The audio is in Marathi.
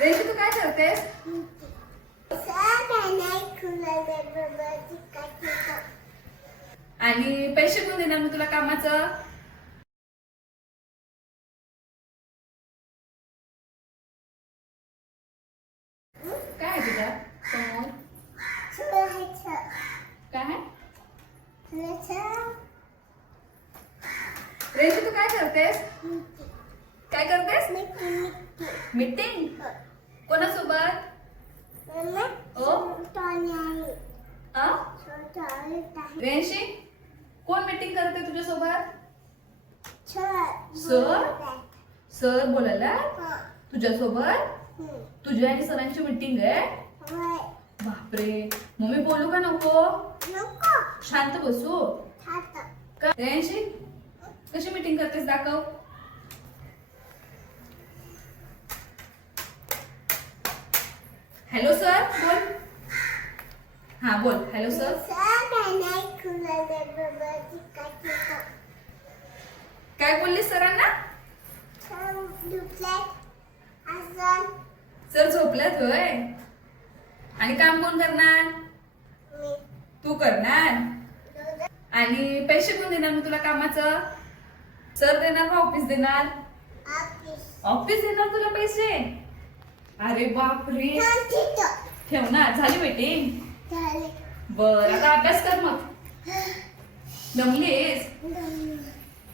रेशी तू काय करतेस? आणि पैसे कोण देणार मग तुला कामाचं? काय आहे तुझ्या समोर? काय आहे? रेशी तू काय करतेस? काय करतेस? मीटिंग कोणासोबत? ओ रेशी कोण मीटिंग करते तुझ्यासोबत? सर सर बोलायला तुझ्यासोबत? तुझ्या आणि सरांची मीटिंग आहे? बापरे, मग मी बोलू का नको? शांत बसू का? रेशी कशी मीटिंग करतेस दाखव. हॅलो सर बोल. हा बोल. Hello sir. काय बोलली सरांना? सर झोपल्यात होय. आणि काम कोण करणार? तू करणार. आणि पैसे कोण देणार मग तुला कामाचं? सर देणार का ऑफिस देणार? ऑफिस देणार तुला पैसे? अरे बापरे, ठेवणार. झाली मीटिंग? बर, आता अभ्यास कर मग. दमलीस?